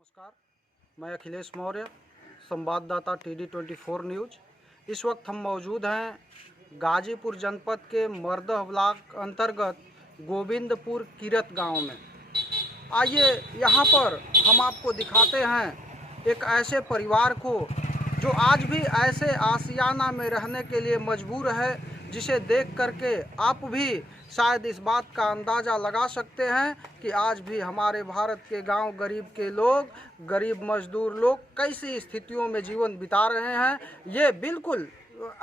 नमस्कार, मैं अखिलेश मौर्य, संवाददाता TD24 न्यूज़। इस वक्त हम मौजूद हैं गाजीपुर जनपद के मरदह ब्लॉक अंतर्गत गोविंदपुर किरत गांव में। आइए यहाँ पर हम आपको दिखाते हैं एक ऐसे परिवार को जो आज भी ऐसे आशियाना में रहने के लिए मजबूर है, जिसे देख करके आप भी शायद इस बात का अंदाज़ा लगा सकते हैं कि आज भी हमारे भारत के गांव गरीब के लोग, गरीब मजदूर लोग कैसी स्थितियों में जीवन बिता रहे हैं। ये बिल्कुल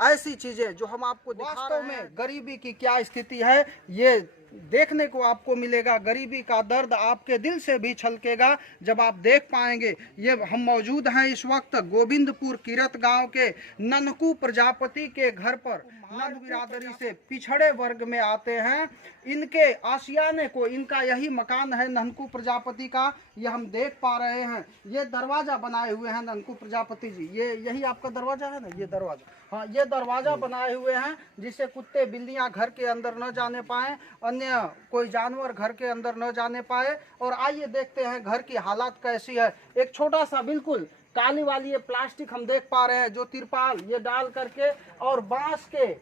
ऐसी चीज़ें जो हम आपको दिखा रहे हैं, गरीबी की क्या स्थिति है ये देखने को आपको मिलेगा। गरीबी का दर्द आपके दिल से भी छलकेगा जब आप देख पाएंगे। ये हम मौजूद हैं इस वक्त गोविंदपुर किरत गांव के ननकू प्रजापति के घर पर। नन बिरादरी से पिछड़े वर्ग में आते हैं। इनके आशियाने को, इनका यही मकान है ननकू प्रजापति का, ये हम देख पा रहे हैं। ये दरवाजा बनाए हुए हैं ननकू प्रजापति जी, ये यही आपका दरवाजा है ना, ये दरवाजा, हाँ ये दरवाजा बनाए हुए हैं जिससे कुत्ते बिल्लियां घर के अंदर न जाने पाए, अन्य कोई जानवर घर के अंदर न जाने पाए। और आइए देखते हैं घर की हालत कैसी है। एक छोटा सा बिल्कुल काली वाली ये प्लास्टिक हम देख पा रहे हैं, जो तिरपाल ये डाल करके और बांस के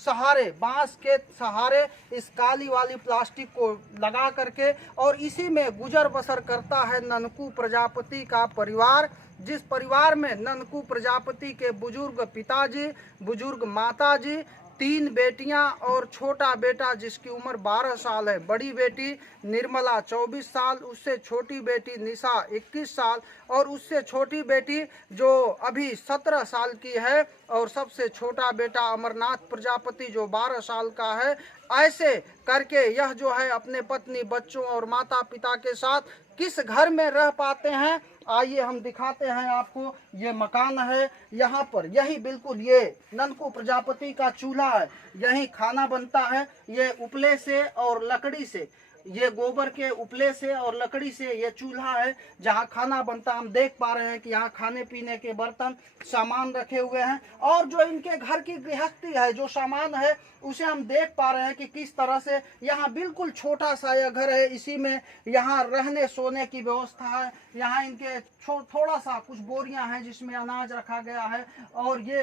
सहारे इस काली वाली प्लास्टिक को लगा करके और इसी में गुजर बसर करता है ननकू प्रजापति का परिवार। जिस परिवार में ननकू प्रजापति के बुजुर्ग पिताजी, बुजुर्ग माताजी, 3 बेटियां और छोटा बेटा जिसकी उम्र 12 साल है। बड़ी बेटी निर्मला 24 साल, उससे छोटी बेटी निशा 21 साल और उससे छोटी बेटी जो अभी 17 साल की है, और सबसे छोटा बेटा अमरनाथ प्रजापति जो 12 साल का है। ऐसे करके यह जो है अपने पत्नी, बच्चों और माता पिता के साथ किस घर में रह पाते हैं, आइए हम दिखाते हैं आपको। ये मकान है, यहाँ पर यही बिल्कुल ये ननकू प्रजापति का चूल्हा है, यही खाना बनता है। ये उपले से और लकड़ी से, ये गोबर के उपले से और लकड़ी से ये चूल्हा है जहाँ खाना बनता। हम देख पा रहे हैं कि यहाँ खाने पीने के बर्तन, सामान रखे हुए हैं। और जो इनके घर की गृहस्थी है, जो सामान है, उसे हम देख पा रहे हैं कि किस तरह से यहाँ बिल्कुल छोटा सा यह घर है। इसी में यहाँ रहने सोने की व्यवस्था है। यहाँ इनके थोड़ा सा कुछ बोरियां हैं जिसमें अनाज रखा गया है। और ये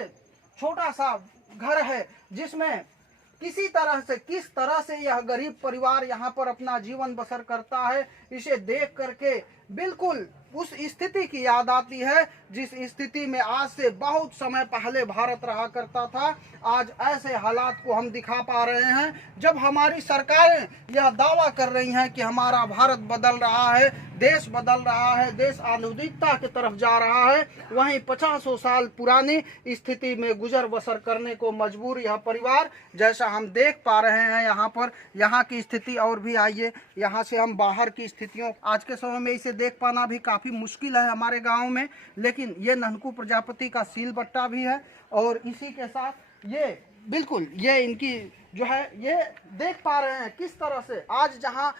छोटा सा घर है जिसमें किस तरह से यह गरीब परिवार यहाँ पर अपना जीवन बसर करता है, इसे देख करके बिल्कुल उस स्थिति की याद आती है जिस स्थिति में आज से बहुत समय पहले भारत रहा करता था। आज ऐसे हालात को हम दिखा पा रहे हैं जब हमारी सरकारें यह दावा कर रही हैं कि हमारा भारत बदल रहा है, देश बदल रहा है, देश आधुनिकता की तरफ जा रहा है। वहीं 50 साल पुरानी स्थिति में गुजर बसर करने को मजबूर यह परिवार, जैसा हम देख पा रहे हैं यहाँ पर। यहाँ की स्थिति और भी, आइए यहाँ से हम बाहर की स्थितियों, आज के समय में इसे देख पाना भी काफ़ी मुश्किल है हमारे गांव में, लेकिन ये ननकू प्रजापति का सील बट्टा भी है। और इसी के साथ ये बिल्कुल ये इनकी जो है, ये देख पा रहे हैं किस तरह से आज जहां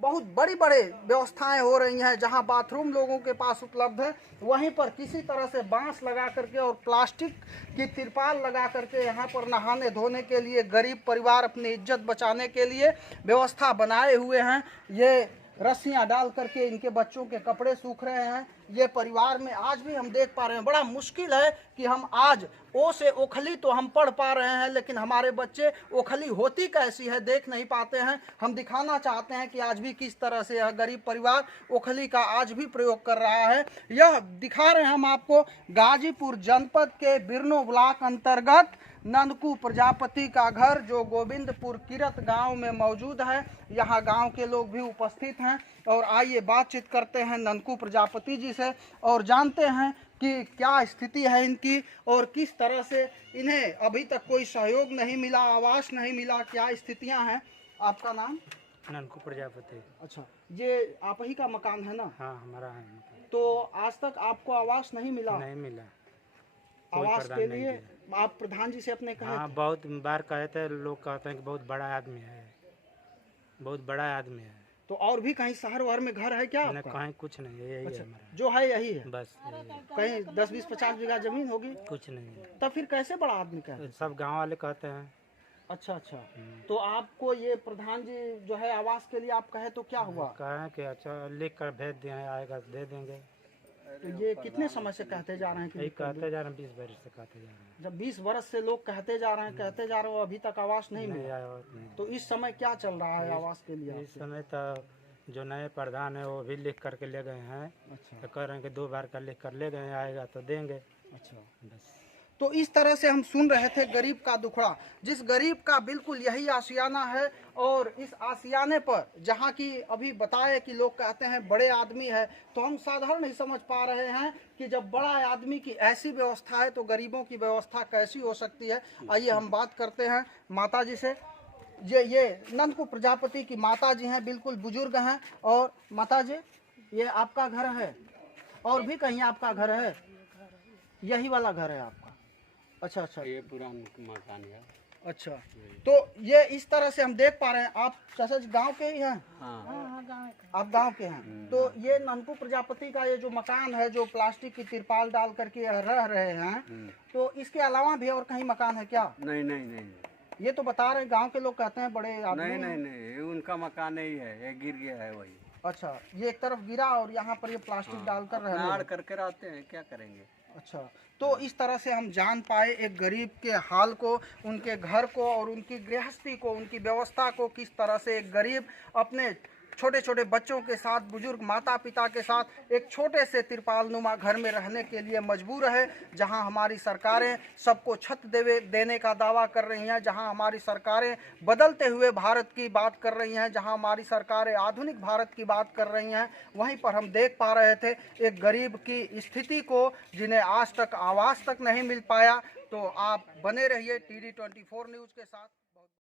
बहुत बड़ी व्यवस्थाएं हो रही हैं, जहां बाथरूम लोगों के पास उपलब्ध है, वहीं पर किसी तरह से बांस लगा करके और प्लास्टिक की तिरपाल लगा करके यहाँ पर नहाने धोने के लिए गरीब परिवार अपनी इज्जत बचाने के लिए व्यवस्था बनाए हुए हैं। ये रस्सियां डाल करके इनके बच्चों के कपड़े सूख रहे हैं। ये परिवार में आज भी हम देख पा रहे हैं, बड़ा मुश्किल है कि हम आज ओ से ओखली तो हम पढ़ पा रहे हैं, लेकिन हमारे बच्चे ओखली होती कैसी है देख नहीं पाते हैं। हम दिखाना चाहते हैं कि आज भी किस तरह से यह गरीब परिवार ओखली का आज भी प्रयोग कर रहा है। यह दिखा रहे हैं हम आपको गाजीपुर जनपद के बिरनो ब्लॉक अंतर्गत ननकू प्रजापति का घर जो गोविंदपुर किरत गांव में मौजूद है। यहाँ गांव के लोग भी उपस्थित हैं और आइए बातचीत करते हैं ननकू प्रजापति जी से और जानते हैं कि क्या स्थिति है इनकी और किस तरह से इन्हें अभी तक कोई सहयोग नहीं मिला, आवास नहीं मिला, क्या स्थितियां हैं। आपका नाम? ननकू प्रजापति। अच्छा, ये आप ही का मकान है ना? हाँ, हमारा है मकान। तो आज तक आपको आवास नहीं मिला? नहीं मिला। आवास के लिए आप प्रधान जी से अपने कहे? हाँ, बहुत बार कहे थे, लोग कहते हैं कि बहुत बड़ा आदमी है, बहुत बड़ा आदमी है। तो और भी कहीं शहर वहर में घर है क्या आपका? कहीं कुछ नहीं है, यही अच्छा, है हमारा। जो है यही है बस यही है। कहीं 10-20-50 बीघा जमीन होगी? कुछ नहीं है। तब फिर कैसे बड़ा आदमी का है? सब गांव वाले कहते हैं। अच्छा अच्छा। तो आपको ये प्रधान जी जो है आवास के लिए आप कहे तो क्या हुआ? कहें कि अच्छा लिख कर भेज दिए हैं, आएगा तो दे देंगे। तो ये कितने समय से कहते जा रहे हैं कि यही लिख कर दो? कहते जा रहे हैं, 20 वर्ष से कहते जा रहे हैं। जब 20 वर्ष से लोग कहते जा रहे हो, अभी तक आवास नहीं नहीं मिला। आया और नहीं। तो इस समय क्या चल रहा है आवास के लिए इस आपके? समय तो जो नए प्रधान है वो भी लिख करके ले गए हैं, अच्छा तो कह रहे हैं कि 2 बार का लिख कर ले गए हैं, आएगा तो देंगे अच्छा। बस। तो इस तरह से हम सुन रहे थे गरीब का दुखड़ा, जिस गरीब का बिल्कुल यही आशियाना है। और इस आशियाने पर जहाँ की अभी बताए कि लोग कहते हैं बड़े आदमी है, तो हम साधारण नहीं समझ पा रहे हैं कि जब बड़ा आदमी की ऐसी व्यवस्था है तो गरीबों की व्यवस्था कैसी हो सकती है। आइए हम बात करते हैं माता जी से। ये नंदकू प्रजापति की माता जी हैं, बिल्कुल बुजुर्ग हैं। और माता जी, ये आपका घर है और भी कहीं आपका घर है? यही वाला घर है आपका? अच्छा अच्छा। ये पुराना मकान है। अच्छा, तो ये इस तरह से हम देख पा रहे हैं। आप चाचा जी गाँव के ही हैं? हाँ आप गांव के हैं। तो ये नंदकू प्रजापति का ये जो मकान है, जो प्लास्टिक की तिरपाल डाल करके रह रहे हैं, तो इसके अलावा भी और कहीं मकान है क्या? नहीं नहीं नहीं ये तो बता रहे गांव के लोग कहते हैं बड़े आदमी नहीं हैं। नहीं नहीं, ये उनका मकान नहीं है, ये गिर गया है वही। अच्छा, ये एक तरफ गिरा और यहाँ पर ये प्लास्टिक डालकर रह नाड़ करके रहते हैं, क्या करेंगे। अच्छा, तो इस तरह से हम जान पाए एक गरीब के हाल को, उनके घर को और उनकी गृहस्थी को, उनकी व्यवस्था को, किस तरह से एक गरीब अपने छोटे छोटे बच्चों के साथ, बुजुर्ग माता पिता के साथ एक छोटे से तिरपालनुमा घर में रहने के लिए मजबूर है। जहां हमारी सरकारें सबको छत देने का दावा कर रही हैं, जहां हमारी सरकारें बदलते हुए भारत की बात कर रही हैं, जहां हमारी सरकारें आधुनिक भारत की बात कर रही हैं, वहीं पर हम देख पा रहे थे एक गरीब की स्थिति को, जिन्हें आज तक आवास तक नहीं मिल पाया। तो आप बने रहिए TD24 न्यूज़ के साथ।